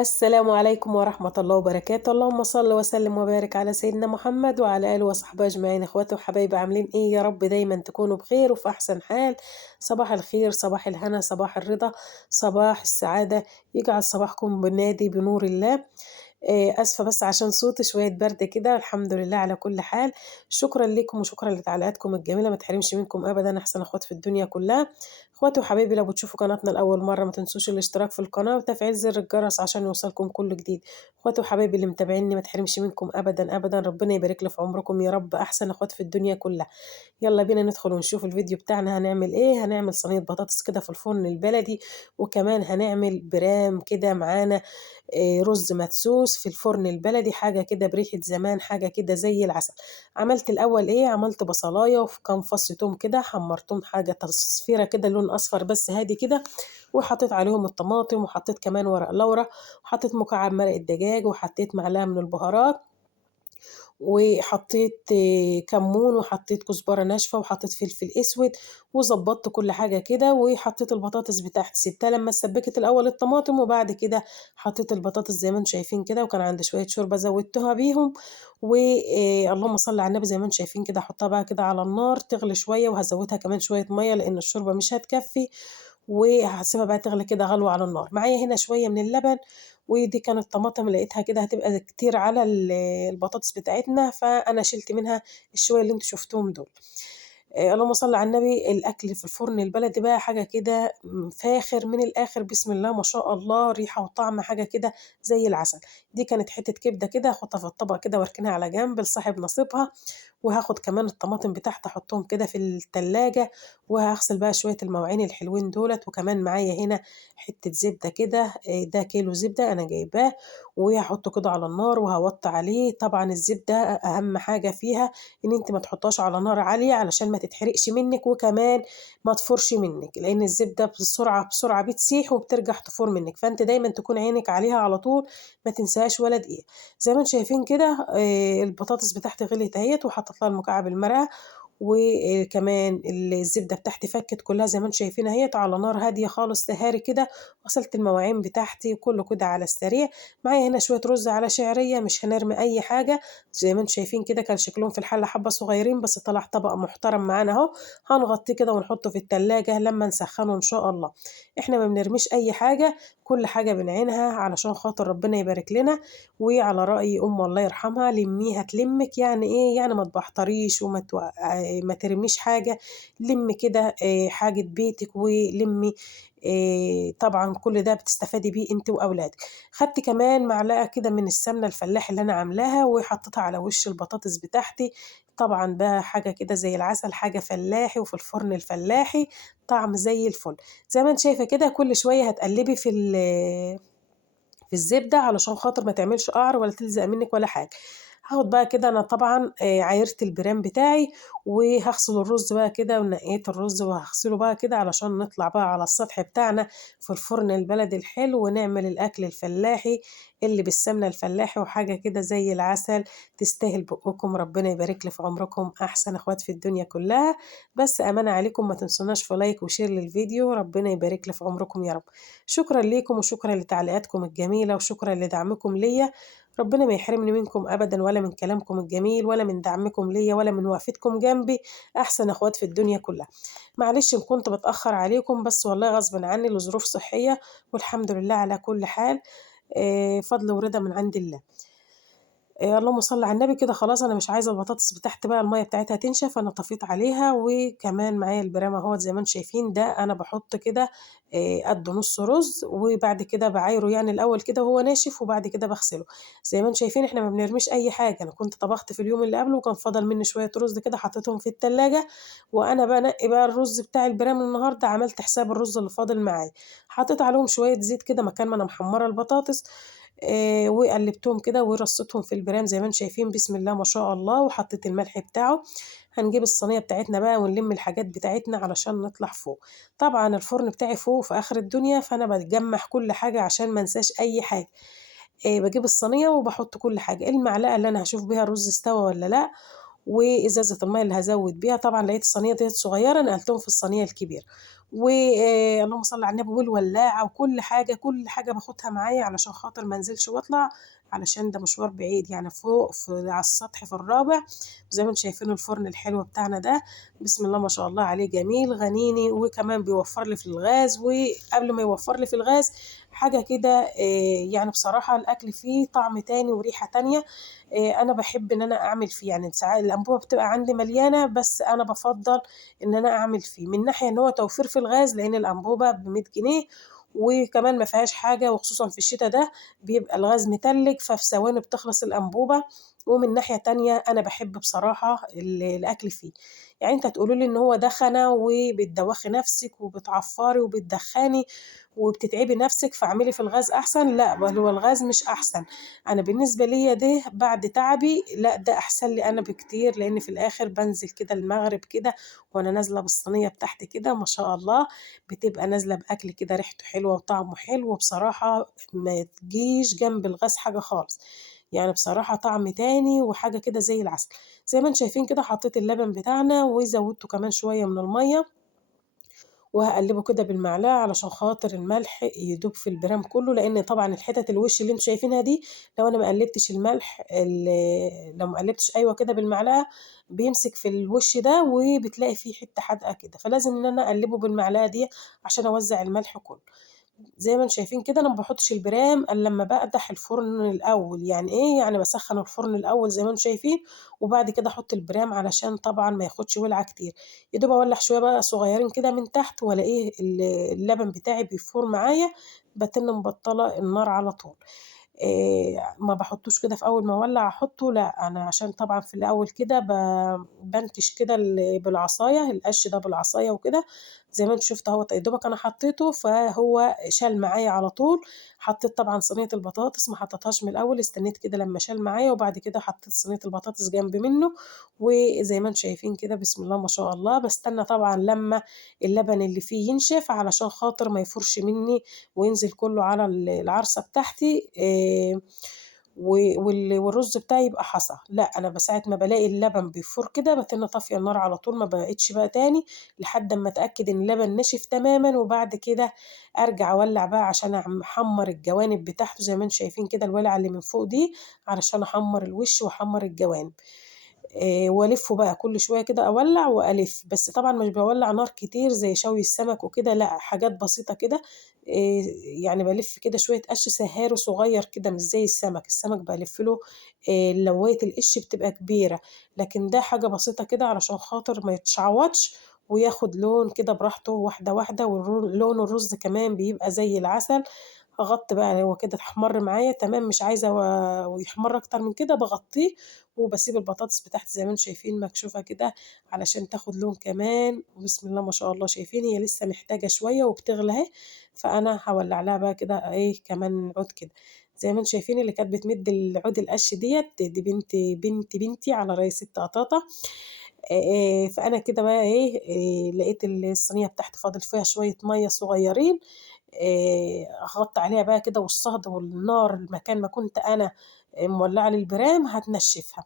السلام عليكم ورحمة الله وبركاته. اللهم صل وسلم وبارك على سيدنا محمد وعلى آله وصحبه أجمعين. اخواتي وحبايبي عاملين ايه؟ يا رب دايما تكونوا بخير وفي أحسن حال. صباح الخير، صباح الهنا، صباح الرضا، صباح السعادة. يجعل صباحكم بنادي بنور الله. آسفة بس عشان صوتي شوية برد كده. الحمد لله على كل حال. شكرا لكم وشكرا لتعليقاتكم الجميلة، ما تحرمش منكم أبدا، أحسن أخوات في الدنيا كلها. اخواتي وحبايبي، لو بتشوفوا قناتنا لأول مرة ما تنسوش الاشتراك في القناة وتفعيل زر الجرس عشان يوصلكم كل جديد. اخواتي وحبايبي اللي متابعيني، ما تحرمش منكم أبدا أبدا، ربنا يبارك لي في عمركم يا رب، أحسن أخوات في الدنيا كلها. يلا بينا ندخل ونشوف الفيديو بتاعنا. هنعمل ايه؟ هنعمل صينية بطاطس كده في الفرن البلدي، وكمان هنعمل برام كده معانا رز مدسوس في الفرن البلدي، حاجة كده بريحة زمان، حاجة كده زي العسل. عملت الأول ايه؟ عملت بصلاية وكام فص توم كده، حمرتهم حاجة تصفيرة كده لون أصفر بس هادي كده، وحطيت عليهم الطماطم، وحطيت كمان ورق لورا، وحطيت مكعب مرق الدجاج، وحطيت معلقة من البهارات، وحطيت كمون، وحطيت كزبرة ناشفة، وحطيت فلفل اسود، وظبطت كل حاجة كده، وحطيت البطاطس بتاعتي سبتها لما اتسبكت الاول الطماطم، وبعد كده حطيت البطاطس زي ما انتم شايفين كده، وكان عندي شوية شوربة زودتها بيهم. اللهم صل على النبي، زي ما انتم شايفين كده احطها بقى كده على النار تغلي شوية، وهزودها كمان شوية مية لان الشوربة مش هتكفي، وهاسيبها بقى تغلي كده غلوة على النار. معايا هنا شوية من اللبن، ودي كانت طماطم لقيتها كده هتبقى كتير على البطاطس بتاعتنا، فأنا شلت منها الشوية اللي انتوا شفتوهم دول. اللهم صل على النبي. الأكل في الفرن البلدي بقى حاجة كده فاخر من الآخر، بسم الله ما شاء الله، ريحة وطعم حاجة كده زي العسل. دي كانت حتة كبدة كده، هاخدها في الطبق كده واركنها على جنب لصاحب نصيبها. وهاخد كمان الطماطم بتاعتي احطهم كده في التلاجة، وهغسل بقى شوية المواعين الحلوين دولت. وكمان معايا هنا حتة زبدة كده، ده كيلو زبدة أنا جايباه، وهحطه كده على النار وهوطي عليه. طبعا الزبدة أهم حاجة فيها إن أنت ما تحطهاش على نار عالية علشان ما تتحرقش منك، وكمان ما تفرش منك، لأن الزبدة بسرعة بتسيح وبترجع تفور منك، فأنت دايما تكون عينك عليها على طول، ما تنساهاش ولا دقيقة. زي ما انتم شايفين كده البطاطس بتاعتي غليت اهيت، وحطيت لها المكعب المرقة، وكمان الزبدة بتاعتي فكت كلها زي ما انتم شايفين اهيت، على نار هادية خالص تهاري كده. غسلت المواعين بتاعتي كله كده على السريع. معايا هنا شوية رز على شعرية، مش هنرمي أي حاجة. زي ما انتم شايفين كده كان شكلهم في الحلة حبة صغيرين، بس طلع طبق محترم معانا اهو. هنغطيه كده ونحطه في التلاجة لما نسخنه إن شاء الله. احنا ما بنرميش أي حاجة، كل حاجة بنعينها علشان خاطر ربنا يبارك لنا. وعلى رأي أم الله يرحمها، لميها تلمك، يعني إيه؟ يعني ما تبحتريش ما ترميش حاجة. لمي كده حاجة بيتك، ولمي طبعا كل ده بتستفادي بيه انت واولادك. خدت كمان معلقة كده من السمنة الفلاحي اللي انا عاملاها، وحطيتها على وش البطاطس بتاعتي. طبعا بقى حاجة كده زي العسل، حاجة فلاحي وفي الفرن الفلاحي، طعم زي الفل. زي ما انت شايفة كده كل شوية هتقلبي في الزبدة علشان خاطر ما تعملش قعر ولا تلزق منك ولا حاجة. هاخد بقى كده انا طبعا عايرت البرام بتاعي، وهغسل الرز بقى كده، ونقيت الرز وهغسله بقى كده علشان نطلع بقى على السطح بتاعنا في الفرن البلدي الحلو، ونعمل الاكل الفلاحي اللي بالسمنة الفلاحي، وحاجة كده زي العسل. تستاهل بقكم، ربنا يبارك لي في عمركم، احسن اخوات في الدنيا كلها. بس امانة عليكم ما تنسوناش في لايك وشير للفيديو، ربنا يبارك لي في عمركم يا رب. شكرا ليكم وشكرا لتعليقاتكم الجميلة وشكرا لدعمكم ليا. ربنا ما يحرمني منكم أبدا، ولا من كلامكم الجميل، ولا من دعمكم ليا، ولا من وقفتكم جنبي، أحسن أخوات في الدنيا كلها. معلش إن كنت بتأخر عليكم، بس والله غصب عني لظروف صحية، والحمد لله على كل حال. فضل ورضا من عند الله. اللهم صل على النبي. كده خلاص أنا مش عايزة البطاطس بتاعتي بقى المَيّة بتاعتها تنشف، أنا طفيت عليها. وكمان معايا البرام أهوّة زي ما أنتم شايفين، ده أنا باحط كده قد نُص رُز، وبعد كده باعايره يعني الأول كده وهو ناشف، وبعد كده باغسله. زي ما أنتم شايفين إحنا ما بنرميش أي حاجة، أنا كنت طبخت في اليوم اللي قبله وكان فضل منّي شوية رُز كده حطيتهم في التلاجة، وأنا بانقّي بقى الرُز بتاع البرام النهارده، عملت حساب الرُز اللي فاضل معايا. حطيت عليهم شوية زيت كده مكان ما أنا محمّرة البطاطس، وقلّبتهم كده ورصيتهم في البرام زي ما أنتم شايفين، بسم الله ما شاء الله، وحطيت الملح بتاعه. هنجيب الصينية بتاعتنا بقى ونلم الحاجات بتاعتنا علشان نطلع فوق. طبعًا الفرن بتاعي فوق في آخر الدنيا، فأنا باجمّع كل حاجة عشان ما انساش أي حاجة. باجيب الصينية وباحط كل حاجة، المعلقة اللي أنا هاشوف بيها الرز استوى والّا لأ، وإزازة المَيّة اللي هازوّد بيها. طبعًا لقيت الصينية ديّة صغيرة، نقلتهم في الصينية الكبيرة. اللهم صل على النبي، والولاعة وكل حاجة، كل حاجة باخدها معايا علشان خاطر ما انزلش واطلع، علشان ده مشوار بعيد يعني فوق على السطح في الرابع. زي ما انتم شايفين الفرن الحلو بتاعنا ده بسم الله ما شاء الله عليه جميل غنيني، وكمان بيوفر لي في الغاز، وقبل ما يوفر لي في الغاز حاجة كده يعني بصراحة الأكل فيه طعم تاني وريحة تانية. أنا باحب إن أنا أعمل فيه، يعني ساعات الأنبوبة بتبقى عندي مليانة بس أنا بافضّل إن أنا أعمل فيه، من ناحية إن هو توفير في الغاز لإن الأنبوبة ب100 جنيه، وكمان ما فيهاش حاجة، وخصوصًا في الشتا ده بيبقى الغاز متلج، ففي ثواني بتخلص الأنبوبة. ومن ناحية تانية أنا باحب بصراحة الأكل فيه. يعني أنتِ هتقولوا لي إن هو دخنة وبتدوّخي نفسِك وبتعفّري وبتدخّني وبتتعبي نفسِك فاعملي في الغاز أحسن، لأ بل هو الغاز مش أحسن. أنا بالنسبة ليّا ده بعد تعبي لأ ده أحسن لي أنا بكتير، لإن في الآخر بانزل كده المغرب كده وأنا نازلة بالصينية بتاعتي كده ما شاء الله، بتبقى نازلة بأكل كده ريحته حلوة وطعمه حلو، وبصراحة ما تجيش جنب الغاز حاجة خالص. يعني بصراحة طعم تاني وحاجة كده زي العسل. زي ما أنتم شايفين كده حطيت اللبن بتاعنا وزوّدته كمان شوية من المَيّة، وهاقلّبه كده بالمعلقة علشان خاطر الملح يدوب في البرام كلّه، لإن طبعًا الحتت الوش اللي أنتم شايفينها دي لو أنا ما قلّبتش الملح لو ما قلّبتش أيوه كده بالمعلقة بيمسك في الوش ده وبتلاقي فيه حتة حادقة كده، فلازم إن أنا أقلّبه بالمعلقة ديّة عشان أوزّع الملح كلّه. زي ما أنتم شايفين كده أنا ما باحطش البرام إلا لمّا باقدح الفرن الأول، يعني إيه، يعني باسخّن الفرن الأول زي ما أنتم شايفين، وبعد كده أحط البرام علشان طبعًا ما ياخدش ولعة كتير، يا دوب أولّع شوية بقى صغيّرين كده من تحت وألاقيه اللبن بتاعي بيفور معايا، باتِن مبطّلة النار على طول. ما باحطّوش كده في أول ما أولّع أحطّه لأ، أنا عشان طبعًا في الأول كده بانكش كده بالعصاية، القش ده بالعصاية وكده، زي ما أنتم شُفتوا أهوّة يا دوبك أنا حطّيته فهو شال معايا على طول. حطّيت طبعًا صينية البطاطس ما حطّيتهاش من الأول، استنّيت كده لمّا شال معايا وبعد كده حطّيت صينية البطاطس جنب منّه، وزي ما أنتم شايفين كده بسم الله ما شاء الله، باستنى طبعًا لمّا اللبن اللي فيه ينشف علشان خاطر ما يفورش منّي وينزل كلّه على العرصة بتاعتي و والرز بتاعي يبقى حصى، لأ أنا ساعة ما بالاقي اللبن بيفور كده باتِن طافية النار على طول ما باعيدش بقى تاني، لحد أمّا أتأكد إن اللبن نشف تمامًا، وبعد كده أرجع أولّع بقى عشان أحمّر الجوانب بتاعته زي ما أنتم شايفين كده الولعة اللي من فوق دي، علشان أحمّر الوش وأحمّر الجوانب. وألِفّه بقى كل شوية كده أولّع وألِف، بس طبعًا مش باولّع نار كتير زي شوي السمك وكده لأ، حاجات بسيطة كده. آآ يعني بالِف كده شوية قش سهّاري صغيّر كده مش زي السمك، السمك بالِف له لوّاية القش بتبقى كبيرة، لكن ده حاجة بسيطة كده علشان خاطر ما يتشعوطش وياخد لون كده براحته واحدة، واحدة لون الرز كمان بيبقى زي العسل. أغطّي بقى هو كده اتحمَر معايا تمام مش عايزة ويحمَر أكتر من كده باغطّيه وباسيب البطاطس بتاعتي زي ما أنتم شايفين مكشوفة كده علشان تاخد لون كمان، وبسم الله ما شاء الله شايفين هي لسه محتاجة شوية وبتغلى أهي، فأنا هاولّع لها بقى كده إيه كمان عود كده، زي ما أنتم شايفين اللي كانت بتمِد العود القش ديّة دي بنتي على رأي سِت قطاطة. فأنا كده بقى إيه، لقيت الصينية بتاعتي فاضل فيها شوية مَيّة صغيّرين، أغطّي عليها بقى كده والصهد والنار مكان ما كنت أنا مولّعة للبرام هتنشّفها.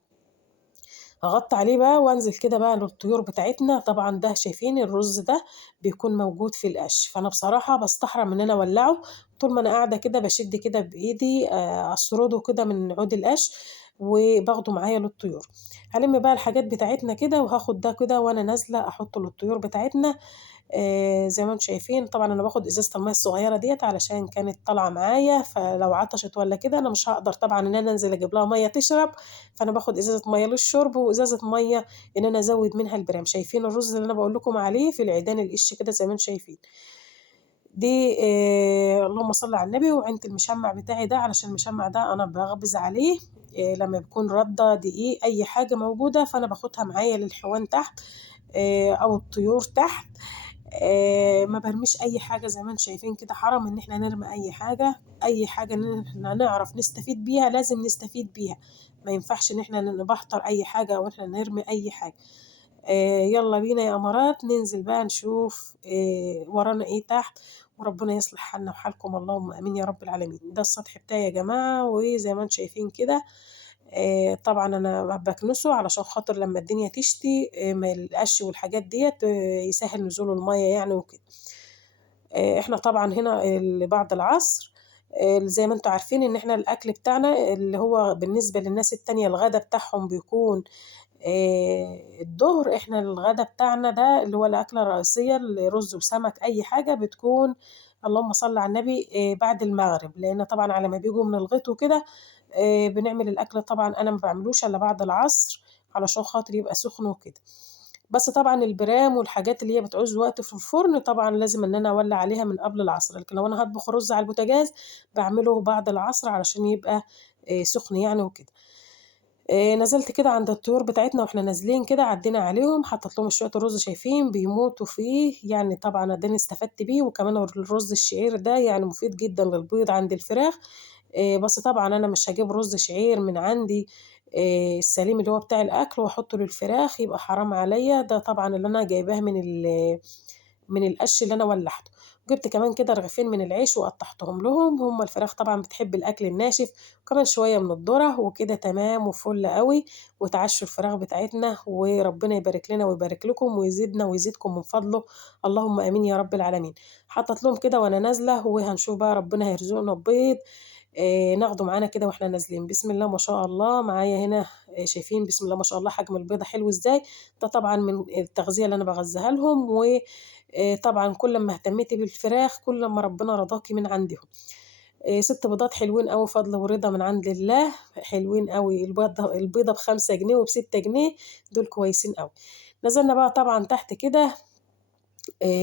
أغطّي عليه بقى وأنزل كده بقى للطيور بتاعتنا، طبعًا ده شايفين الرز ده بيكون موجود في القش، فأنا بصراحة باستحرم إن أنا أولّعه، طول ما أنا قاعدة كده باشِد كده بإيدي أسرُده كده من عود القش وباخده معايا للطيور. هالِم بقى الحاجات بتاعتنا كده وهاخد ده كده وأنا نازلة أحُطّه للطيور بتاعتنا. زي ما أنتم شايفين طبعًا أنا باخد إزازة المَيّة الصغيّرة ديّة علشان كانت طالعة معايا، فلو عطشت والّا كده أنا مش هاقدر طبعًا إن أنا أنزل أجيب لها مَيّة تشرب، فأنا باخد إزازة مَيّة للشرب وإزازة مَيّة إن أنا أزوّد منها البرام. شايفين الرز اللي أنا باقول لكم عليه في العيدان القش كده زي ما أنتم شايفين. دي اللهم صل على النبي وعينة المشمّع بتاعي ده علشان المشمّع ده أنا باخبز عليه لمّا باكون رادّة دقيق أي حاجة موجودة، فأنا باخدها معايا للحيوان تحت أو الطيور تحت. ما بارميش أي حاجة زي ما أنتم شايفين كده، حرام إن إحنا نرمي أي حاجة، أي حاجة إن إحنا نعرف نستفيد بيها لازم نستفيد بيها، ما ينفعش إن إحنا نبحتر أي حاجة أو إحنا نرمي أي حاجة. يالّا بينا يا أمارات ننزل بقى نشوف ورانا إيه تحت، وربنا يصلح حالنا وحالكم اللهم آمين يا رب العالمين. ده السطح بتاعي يا جماعة، وزي ما أنتم شايفين كده طبعًا أنا باكنسه علشان خاطر لمّا الدنيا تشتي ما القش والحاجات ديّة يسهّل نزول المَيّة يعني وكده. إحنا طبعًا هنا بعد العصر زي ما أنتم عارفين إن إحنا الأكل بتاعنا اللي هو بالنسبة للناس التانية الغدا بتاعهم بيكون الضهر، إحنا الغدا بتاعنا ده اللي هو الأكلة الرئيسية رز وسمك أي حاجة بتكون اللهم صل على النبي بعد المغرب، لإن طبعًا على ما بييجوا من الغيط وكده بنعمل الأكل طبعًا أنا ما باعملوش إلا بعد العصر علشان خاطر يبقى سخن وكده. بس طبعًا البرام والحاجات اللي هي بتعوز وقت في الفرن طبعًا لازم إن أنا أولّع عليها من قبل العصر، لكن لو أنا هاطبخ رز على البوتاجاز باعمله بعد العصر علشان يبقى سخن يعني وكده. نزلت كده عند الطيور بتاعتنا وإحنا نازلين كده عدّينا عليهم، حطيت لهم شوية الرز شايفين بيموتوا فيه، يعني طبعًا أديني استفدت بيه، وكمان الرز الشعير ده يعني مفيد جدًا للبيض عند الفراخ، بس طبعًا أنا مش هاجيب رز شعير من عندي السليم اللي هو بتاع الأكل وأحطه للفراخ، يبقى حرام عليّا، ده طبعًا اللي أنا جايباه من القش اللي أنا ولّحته. جِبت كمان كده رغيفين من العيش وقطّعتهم لهم، هُم الفراخ طبعًا بتحب الأكل الناشف، وكمان شوية من الذرة وكده تمام وفُل أوي، واتعشوا الفراخ بتاعتنا، وربنا يبارك لنا ويبارك لكم ويزيدنا ويزيدكم من فضله، اللهم آمين يا رب العالمين. حطّيت لهم كده وأنا نازلة، وهنشوف بقى ربنا هيرزقنا ببيض ناخده معانا كده وإحنا نازلين، بسم الله ما شاء الله معايا هنا شايفين بسم الله ما شاء الله حجم البيضة حلو إزاي، ده طبعًا من التغذية اللي أنا باغذّيها لهم، و طبعًا كل أمّا اهتميتِ بالفراخ كل أمّا ربنا رضاكِ من عندهم. 6 بيضات حلوين أوي فضل ورضا من عند الله، حلوين أوي البيضة ب5 جنيه وب6 جنيه دول كويسين أوي. نزلنا بقى طبعًا تحت كده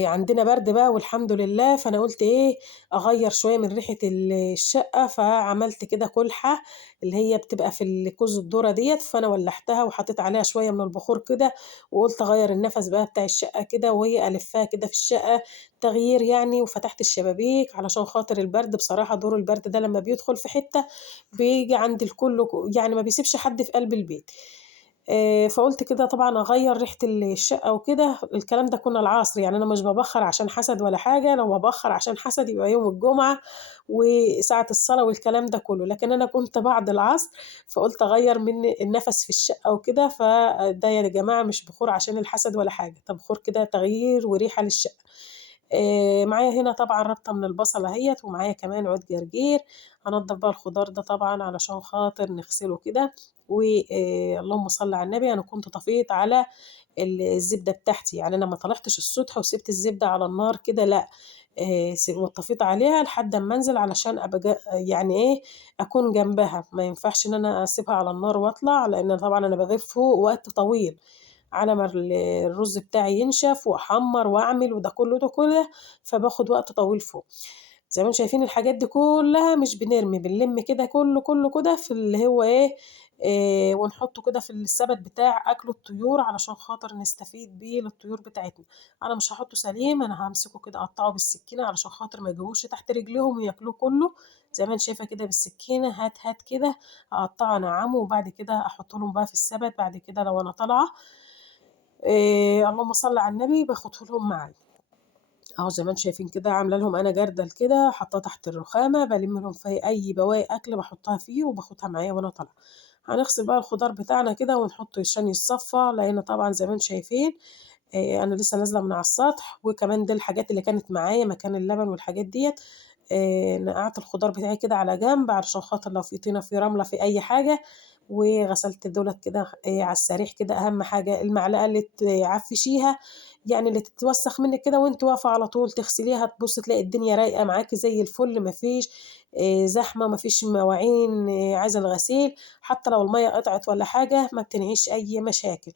عندنا برد بقى والحمد لله، فأنا قُلت إيه، أغيّر شوية من ريحة الشقة، فعملت كده كُلحة اللي هي بتبقى في كوز الذرة ديّة، فأنا ولّعتها وحطيت عليها شوية من البخور كده، وقُلت أغيّر النَفَس بقى بتاع الشقة كده، وهي ألفّها كده في الشقة تغيير يعني، وفتحت الشبابيك علشان خاطر البرد، بصراحة دور البرد ده لمّا بيدخل في حتّة بييجي عند الكل يعني ما بيسيبش حد في قلب البيت. فقُلت كده طبعًا أغيّر ريحة الشقة وكده، الكلام ده كُنّا العصر، يعني أنا مش بابخّر عشان حسد ولا حاجة، لو هابخّر عشان حسد يبقى يوم الجمعة وساعة الصلاة والكلام ده كُلّه، لكن أنا كنت بعد العصر، فقُلت أغيّر من النَفَس في الشقة وكده، فده يا جماعة مش بخور عشان الحسد ولا حاجة، ده بخور كده تغيير وريحة للشقة. معايا هنا طبعًا رابطة من البصل أهيّة، ومعايا كمان عود جرجير، هانضّف بقى الخضار ده طبعًا علشان خاطر نغسله كده، و اللهم صل على النبي، أنا كنت طفيت على الزبدة بتاعتي، يعني أنا ما طلعتش السطح وسِبت الزبدة على النار كده لأ، وطّفيت عليها لحد أمّا أنزل علشان أبقى يعني إيه، أكون جنبها، ما ينفعش إن أنا أسيبها على النار وأطلع، لإن طبعًا أنا باغيب فوق وقت طويل. على ما الرز بتاعي ينشف وأحمّر وأعمل وده كلّه، ده كده، فباخد وقت طويل فوق. زي ما أنتم شايفين الحاجات دي كلّها مش بنرمي، بنلِم كده كلّه، كلّه كده في اللي هو إيه، ونحطّه كده في السَبَت بتاع أكل الطيور علشان خاطر نستفيد بيه للطيور بتاعتنا. أنا مش هاحطّه سليم، أنا هامسكه كده أقطّعه بالسكينة علشان خاطر ما يجيبوش تحت رجليهم وياكلوه كلّه، زي ما أنتِ شايفة كده بالسكينة هات، هات كده، أقطّعه أنعّمه وبعد كده أحُط لهم بقى في السَبَت بعد كده لو أنا طالعة اللهم صل على النبي باخده لهم معايا، أهو زي ما أنتم شايفين كده عاملة لهم أنا جردل كده حاطاه تحت الرخامة، بالِم لهم فيه أي بواقي أكل باحطها فيه وباخدها معايا وأنا طالعة. هنغسل بقى الخضار بتاعنا كده ونحطه عشان يتصفّى، لإن طبعًا زي ما أنتم شايفين أنا لسه نازلة من على السطح، وكمان دي الحاجات اللي كانت معايا مكان اللبن والحاجات ديّة، نقعت الخضار بتاعي كده على جنب علشان خاطر لو في طينة، في رملة، في أي حاجة، وغسلت دُولة كده على السريع كده أهم حاجة المعلقة اللي تعفّشيها، يعني اللي تتوسخ منِّك كده وأنتِ واقفة على طول تغسليها تبُصّي تلاقي الدنيا رايقة معاكِ زي الفل ما فيش زحمة، ما فيش مواعين عايزة الغسيل، حتى لو المَيّة قطعت والّا حاجة ما بتنعيش أي مشاكل.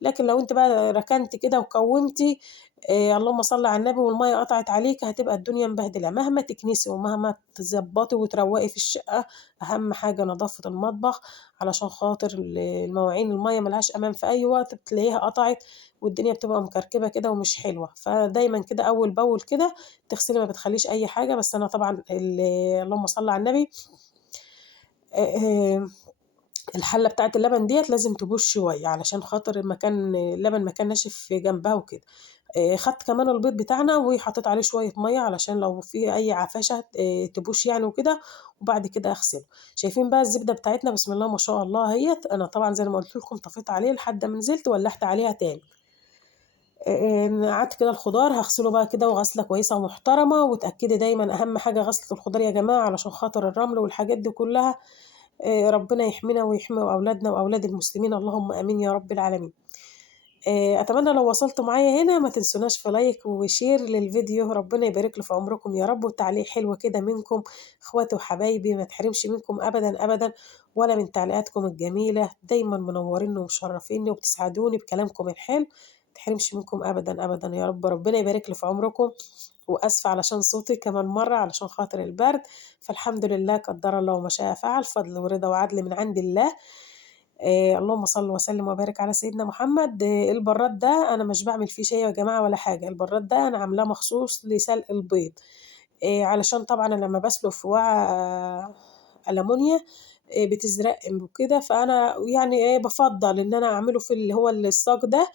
لكن لو أنتِ بقى ركنتِ كده وكوّمتِ اللهم صل على النبي والمَيّة قطعت عليكِ هتبقى الدنيا مبهدلة، مهما تكنسي ومهما تضبّطي وتروّقي في الشقة، أهم حاجة نضافة المطبخ علشان خاطر المواعين المَيّة ما لهاش أمان في أي وقت بتلاقيها قطعت والدنيا بتبقى مكركبة كده ومش حلوة، فدايمًا كده أول بأول كده تغسلي ما بتخلّيش أي حاجة، بس أنا طبعًا اللهم صل على النبي آآ الحلة بتاعة اللبن ديّة لازم تبوش شوية، علشان خاطر اللبن ما كان ناشف جنبها وكده. خدت كمان البيض بتاعنا وحطيت عليه شوية مَيّة علشان لو في أي عفاشة تبوش يعني وكده، وبعد كده أغسله. شايفين بقى الزبدة بتاعتنا بسم الله ما شاء الله أهيّة، أنا طبعًا زي ما قُلت لكم طفيت عليه لحد ما نزلت ولّعت عليها تاني. نقعت كده الخضار هاغسله بقى كده وغسلة كويسة ومحترمة، واتأكدي دايمًا أهم حاجة غسلة الخضار يا جماعة علشان خاطر الرمل والحاجات دي كلّها، ربنا يحمينا ويحمي أولادنا وأولاد المسلمين اللهم آمين يا رب العالمين. أتمنى لو وصلتوا معايا هنا ما تنسوناش في لايك وشير للفيديو، ربنا يبارك لي في عمركم يا رب، وتعليق حلو كده منكم، اخواتي وحبايبي ما اتحرمش منكم أبدًا، أبدًا، ولا من تعليقاتكم الجميلة، دايمًا منورينّي ومشرفينّي وبتسعدوني بكلامكم الحلو، ما اتحرمش منكم أبدًا، أبدًا يا رب، ربنا يبارك لي في عمركم، وآسفة علشان صوتي كمان مرّة علشان خاطر البرد، فالحمد لله قدّر الله وما شاء فعل، فضل ورضا وعدل من عند الله. اللهم صل وسلم وبارك على سيدنا محمد. البراد ده أنا مش باعمل فيه شاي يا جماعة ولا حاجة، البراد ده أنا عاملاه مخصوص لسلق البيض، علشان طبعًا أنا لمّا باسلق في وعاء ألمونيا بتزرق وكده، فأنا يعني إيه بافضّل إن أنا أعمله في اللي هو الصاج ده،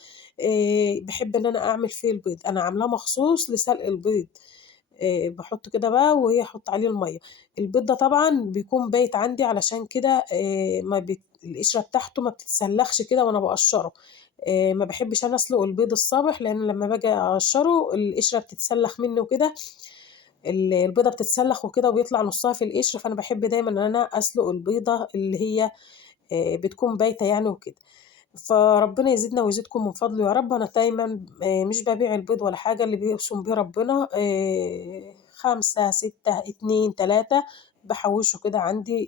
باحب إن أنا أعمل فيه البيض، أنا عاملاه مخصوص لسلق البيض، باحطه كده بقى أحط عليه المَيّة، البيض ده طبعًا بيكون بايت عندي علشان كده ما القشرة بتاعته ما بتتسلخش كده وأنا باقشّره، ما باحبش أنا أسلق البيض الصابح، لإن لمّا باجي أقشّره القشرة بتتسلخ منّي وكده، البيضة بتتسلخ وكده وبيطلع نُصّها في القشر، فأنا باحب دايمًا إن أنا أسلق البيضة اللي هي بتكون بايتة يعني وكده. فربنا يزيدنا ويزيدكم من فضله يا رب، أنا دايمًا مش بابيع البيض ولا حاجة، اللي بيقسم بيه ربنا 5، 6، 2، 3 باحوّشه كده عندي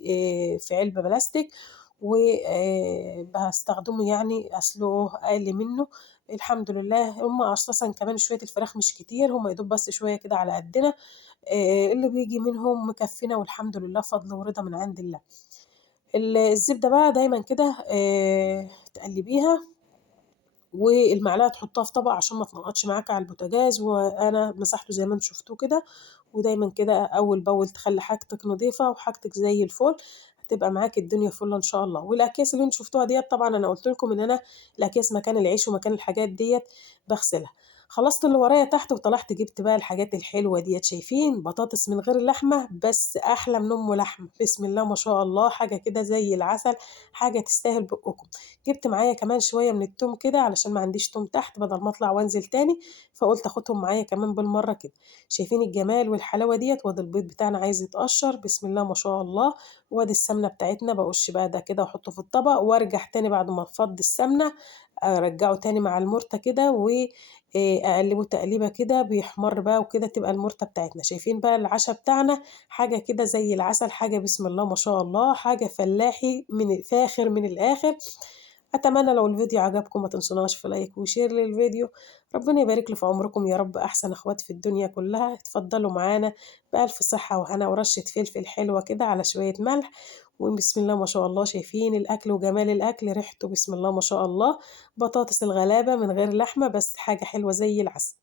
في علبة بلاستيك، و باستخدمه يعني أسلقه أقل منه، الحمد لله هم أساسًا كمان شوية الفراخ مش كتير، هم يا دوب بس شوية كده على قدنا، اللي بييجي منهم مكفّينا والحمد لله فضل ورضا من عند الله. الزبدة بقى دايمًا كده تقلّبيها والمعلقة تحطّها في طبق عشان ما تنقّطش معاكِ على البوتاجاز، وأنا مسحته زي ما أنتم شفتوه كده، ودايمًا كده أول بأول تخلّي حاجتِك نضيفة وحاجتِك زي الفل، هتبقى معاكِ الدنيا فُلّة إن شاء الله. والأكياس اللي أنتم شفتوها ديّة طبعًا أنا قُلت لكم إن أنا الأكياس مكان العيش ومكان الحاجات ديّة باغسلها. خلصت اللي ورايا تحت وطلعت جِبت بقى الحاجات الحلوة ديّة، شايفين بطاطس من غير لحمة بس أحلى من أم لحمة، بسم الله ما شاء الله، حاجة كده زي العسل، حاجة تستاهل بُقُّكم. جِبت معايا كمان شوية من التوم كده علشان ما عنديش توم تحت بدل ما أطلع وأنزل تاني، فقُلت آخُدهم معايا كمان بالمرّة كده. شايفين الجمال والحلاوة ديّة، وادي البيض بتاعنا عايز يتقشّر، بسم الله ما شاء الله، وادي السمنة بتاعتنا بارُش بقى ده كده وأحطه في الطبق وارجع تاني بعد ما أفضّي السمنة، أرجّعه تاني مع المُرتة كده أقلّبه تقليبة كده بيحمَر بقى وكده تبقى المُرتة بتاعتنا. شايفين بقى العشا بتاعنا حاجة كده زي العسل، حاجة بسم الله ما شاء الله، حاجة فلاحي فاخر من الآخر. أتمنى لو الفيديو عجبكم ما تنسوناش في لايك وشير للفيديو، ربنا يبارك لي في عمركم يا رب أحسن أخوات في الدنيا كلها، اتفضلوا معانا بألف صحة وهنا ورشة فلفل حلوة كده على شوية ملح، وبسم الله ما شاء الله شايفين الأكل وجمال الأكل ريحته بسم الله ما شاء الله، بطاطس الغلابة من غير لحمة بس حاجة حلوة زي العسل.